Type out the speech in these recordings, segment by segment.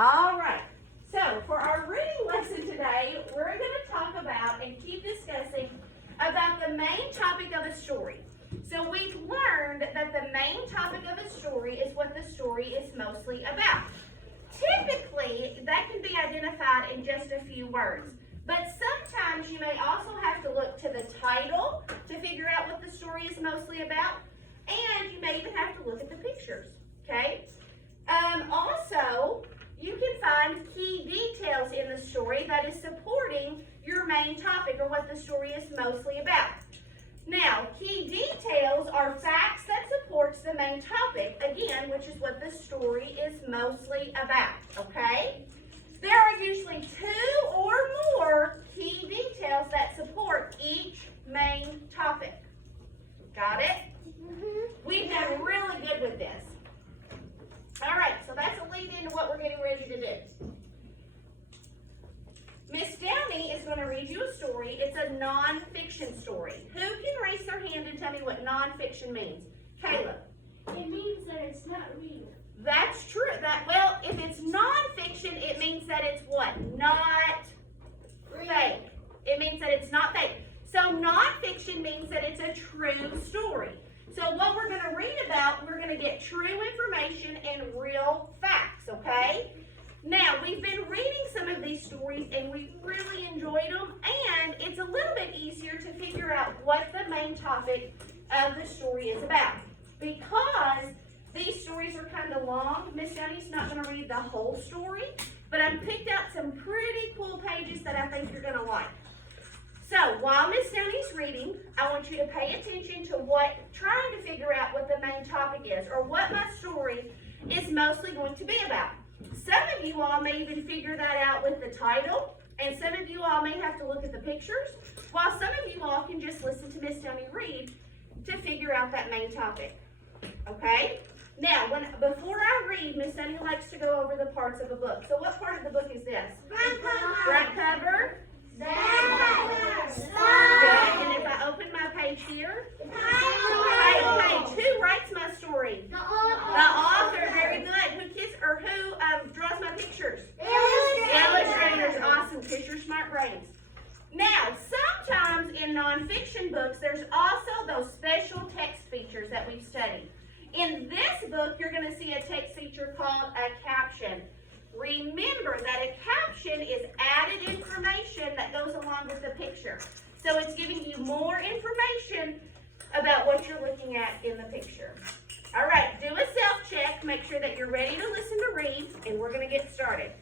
All right. So for our reading lesson today, we're going to talk about and keep discussing about the main topic of a story. So we've learned that the main topic of a story is what the story is mostly about. Typically, that can be identified in just a few words. But sometimes you may also have to look to the title to figure out what the story is mostly about. And you may even have to look at the pictures, okay? Also, you can find key details in the story that is supporting your main topic or what the story is mostly about. Now, key details are facts that supports the main topic, again, which is what the story is mostly about, okay? There are usually 2 or more key details that support each main topic. Got it? We've done really good with this. All right, so that's a lead into what we're getting ready to do. Miss Downey is going to read you a story. It's a nonfiction story. Who can raise their hand and tell me what nonfiction means? Caleb. It means that it's not real. That's true. Well, if it's nonfiction, it means that it's what? Not fake. It means that it's not fake. So nonfiction means that it's a true story. So what we're going to read about, we're going to get true information and real facts, okay? Now, we've been reading some of these stories and we really enjoyed them, and it's a little bit easier to figure out what the main topic of the story is about. Because these stories are kind of long, Miss Downey's not going to read the whole story, but I've picked out some pretty cool pages that I think you're going to like. So, while Miss Downey's reading, I want you to pay attention to trying to figure out what the main topic is, or what my story is mostly going to be about. Some of you all may even figure that out with the title, and some of you all may have to look at the pictures, while some of you all can just listen to Miss Downey read to figure out that main topic. Okay? Now, before I read, Miss Downey likes to go over the parts of a book. So what part of the book is this? Front cover. Front cover. Back Good. cover. And if I open my page here, Title. page. Who writes my story? The The author. author. Very good. Who draws my pictures? Illustrators. Illustrators. Awesome. Kiss your smart brains. Now, sometimes in nonfiction books, there's also those special text features that we've studied. In this book, you're going to see a text feature called a caption. Remember that a caption is added information that goes along with the picture. So it's giving you more information about what you're looking at in the picture. All right, do a self-check. Make sure that you're ready to listen to read, and we're going to get started.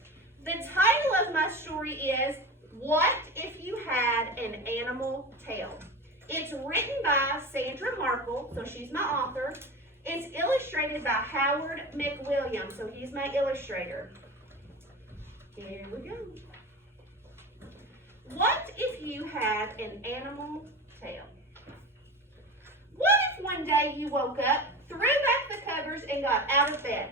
The title of my story is, What If You Had an Animal Tail? It's written by Sandra Markle, so she's my author. It's illustrated by Howard McWilliams, so he's my illustrator. Here we go. What if you had an animal tail? What if one day you woke up, threw back the covers, and got out of bed,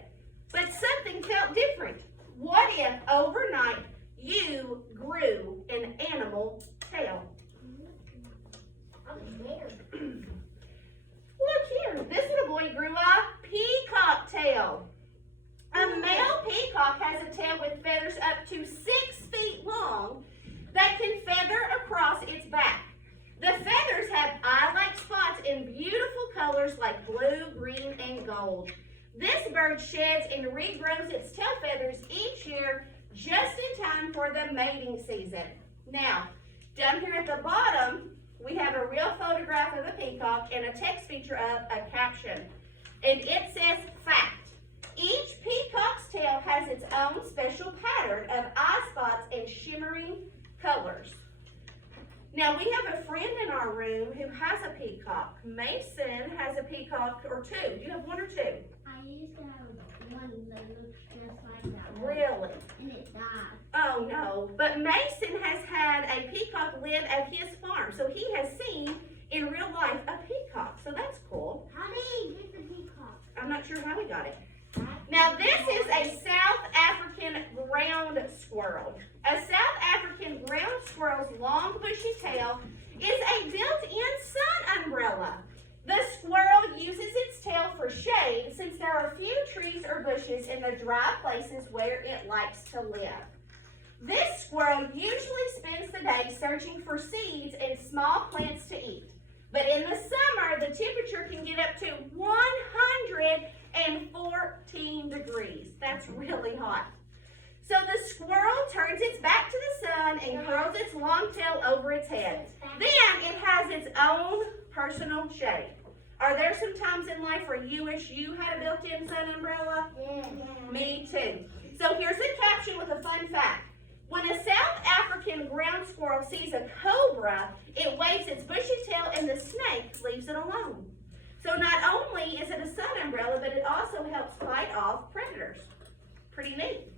but something felt different? What if overnight you grew an animal tail? Look here, this little boy grew a peacock tail. A male peacock has a tail with feathers up to 6 feet long that can feather across its back. The feathers have eye-like spots in beautiful colors like blue, green, and gold. This bird sheds and regrows its tail feathers each year just in time for the mating season. Now, down here at the bottom, we have a real photograph of a peacock and a text feature of a caption. And it says, fact. Each peacock's tail has its own special pattern of eye spots and shimmering colors. Now, we have a friend in our room who has a peacock. Mason has a peacock or 2. Do you have 1 or 2? I used to have one that looks just like that one. Really? And it died. Oh, no. But Mason has had a peacock live at his farm. So he has seen, in real life, a peacock. So that's cool. How did he get the peacock? I'm not sure how he got it. Now, this is a South African ground squirrel. A South African ground squirrel's long, bushy tail is a built-in sun umbrella. The squirrel uses its tail for shade since there are few trees or bushes in the dry places where it likes to live. This squirrel usually spends the day searching for seeds and small plants to eat. But in the summer, the temperature can get up to 114 degrees. That's really hot. So the squirrel turns its back to the sun and curls its long tail over its head. Then it has its own personal shade. Are there some times in life where you wish you had a built-in sun umbrella? Yeah. Me too. So here's a caption with a fun fact. When a South African ground squirrel sees a cobra, it waves its bushy tail and the snake leaves it alone. So not only is it a sun umbrella, but it also helps fight off predators. Pretty neat.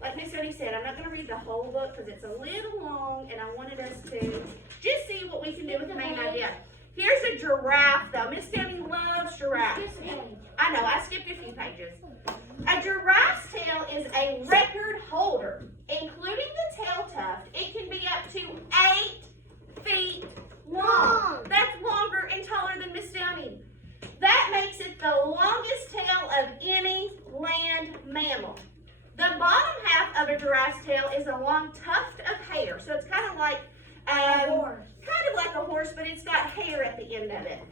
Like Miss Odie said, I'm not going to read the whole book because it's a little long and I wanted us to just see what we can do with the main idea. Here's a giraffe though. Miss Odie loves giraffes. I know, I skipped a few pages. A giraffe's tail is a record holder. Including the tail tuft, it can be up to 8 feet long. That's longer and taller than Miss Downey. That makes it the longest tail of any land mammal. The bottom half of a giraffe's tail is a long tuft of hair. So it's kind of like a horse, but it's got hair at the end of it.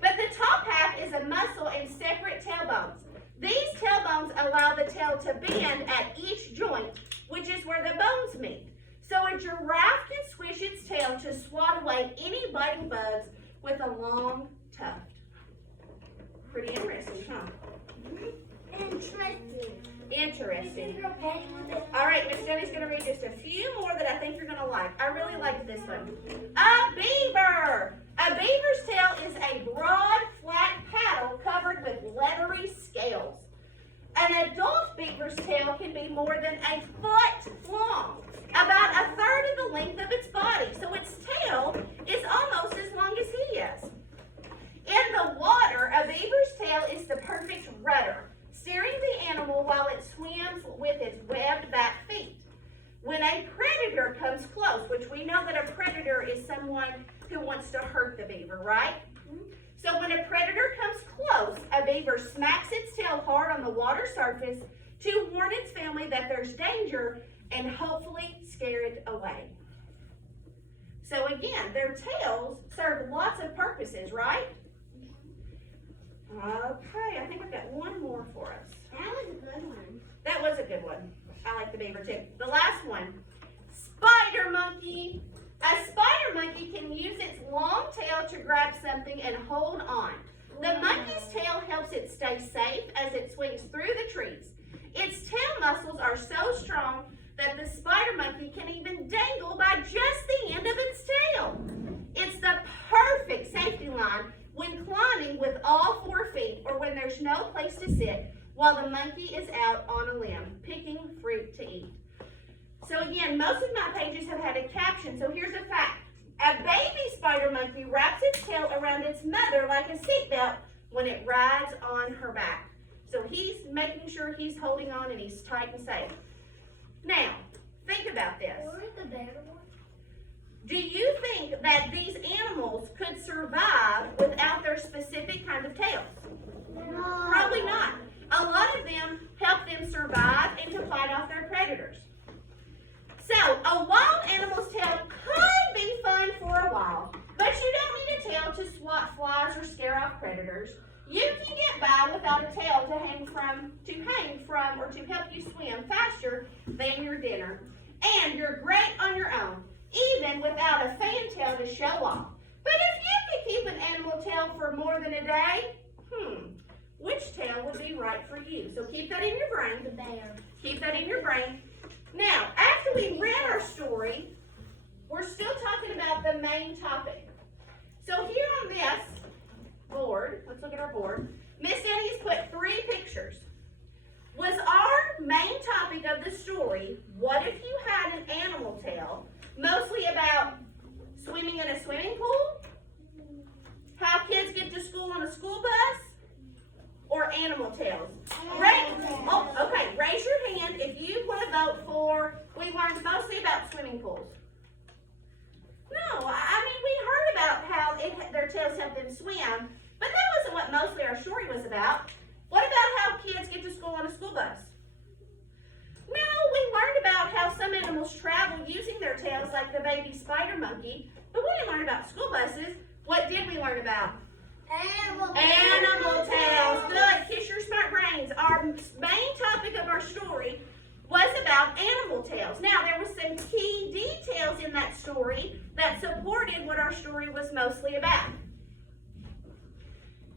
But the top half is a muscle and separate tailbones. These tailbones allow the tail to bend at each joint, which is where the bones meet. So a giraffe can swish its tail to swat away any biting bugs with a long tuft. Pretty interesting, huh? Interesting. All right, Miss Jenny's going to read just a few more that I think you're going to like. I really like this one. A beaver. A beaver's tail is a broad, flat paddle covered with leathery scales. An adult beaver's tail can be more than a foot long, about a third of the length of its body. So its tail is almost as long as he is. In the water, a beaver's tail is the perfect rudder, steering the animal while it swims with its webbed back feet. When a predator comes close, which we know that a predator is someone who wants to hurt the beaver, right? So when a predator comes close, a beaver smacks its tail hard on the water surface to warn its family that there's danger and hopefully scare it away. So again, their tails serve lots of purposes, right? Okay, I think I've got one more for us. That was a good one. That was a good one. I like the beaver too. The last one, spider monkey. A spider monkey can use its long tail to grab something and hold on. The monkey's tail helps it stay safe as it swings through the trees. Its tail muscles are so strong that the spider monkey can even dangle by just the end of its tail. It's the perfect safety line when climbing with all 4 feet or when there's no place to sit while the monkey is out on a limb picking fruit to eat. So again, most of my pages have had a caption, so here's a fact. A baby spider monkey wraps its tail around its mother like a seatbelt when it rides on her back. So he's making sure he's holding on and he's tight and safe. Now, think about this. Do you think that these animals could survive without their specific kind of tails? No. Probably not. A lot of them help them survive and to fight off their predators. So, a wild animal's tail could be fun for a while, but you don't need a tail to swat flies or scare off predators. You can get by without a tail to hang from, or to help you swim faster than your dinner. And you're great on your own, even without a fantail to show off. But if you could keep an animal tail for more than a day, which tail would be right for you? So keep that in your brain. The bear. Keep that in your brain. Now, after we read our story, we're still talking about the main topic. So here on this board, let's look at our board, Miss Annie's put 3 pictures. Was our main topic of the story, what if you had an animal tail, mostly about swimming in a swimming pool, how kids get to school on a school bus, or animal tails? Raise your hand if you want to vote for, we learned mostly about swimming pools. No, tails help them swim. But that wasn't what mostly our story was about. What about how kids get to school on a school bus? No, we learned about how some animals travel using their tails, like the baby spider monkey, but we didn't learn about school buses. What did we learn about? Animal tails. Good. Kiss your smart brains. Our main topic of our story was about animal tails. Now, there was some key details in that story that supported what our story was mostly about.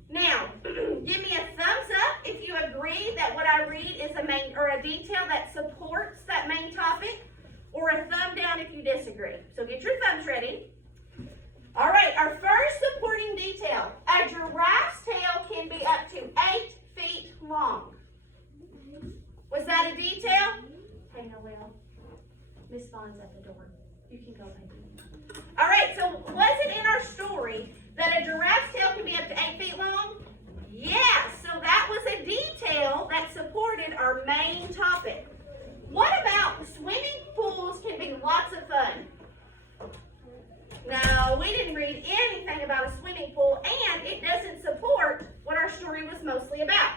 Now, give me a thumbs up if you agree that what I read is a main or a detail that supports that main topic, or a thumb down if you disagree. So get your thumbs ready. All right, our first supporting detail. A giraffe's tail can be up to 8 feet long. Was that a detail? Hey, Noelle. Miss Vaughn's at the door. You can go, baby. All right, so was it in our story that a giraffe's tail can be up to 8 feet long? Yes, so that was a detail that supported our main topic. What about swimming pools can be lots of fun? No, we didn't read anything about a swimming pool, and it doesn't support what our story was mostly about.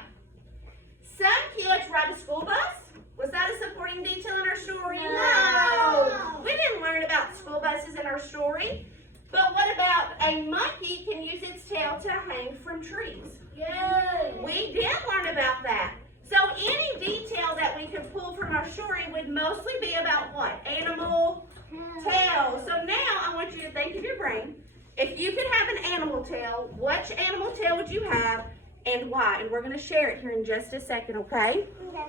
Some kids ride a school bus. Was that a supporting detail in our story? No. We didn't learn about school buses in our story. But what about a monkey can use its tail to hang from trees? Yay! We did learn about that. So any detail that we could pull from our story would mostly be about what? Animal tail. So now I want you to think of your brain. If you could have an animal tail, which animal tail would you have and why? And we're going to share it here in just a second, okay? Okay.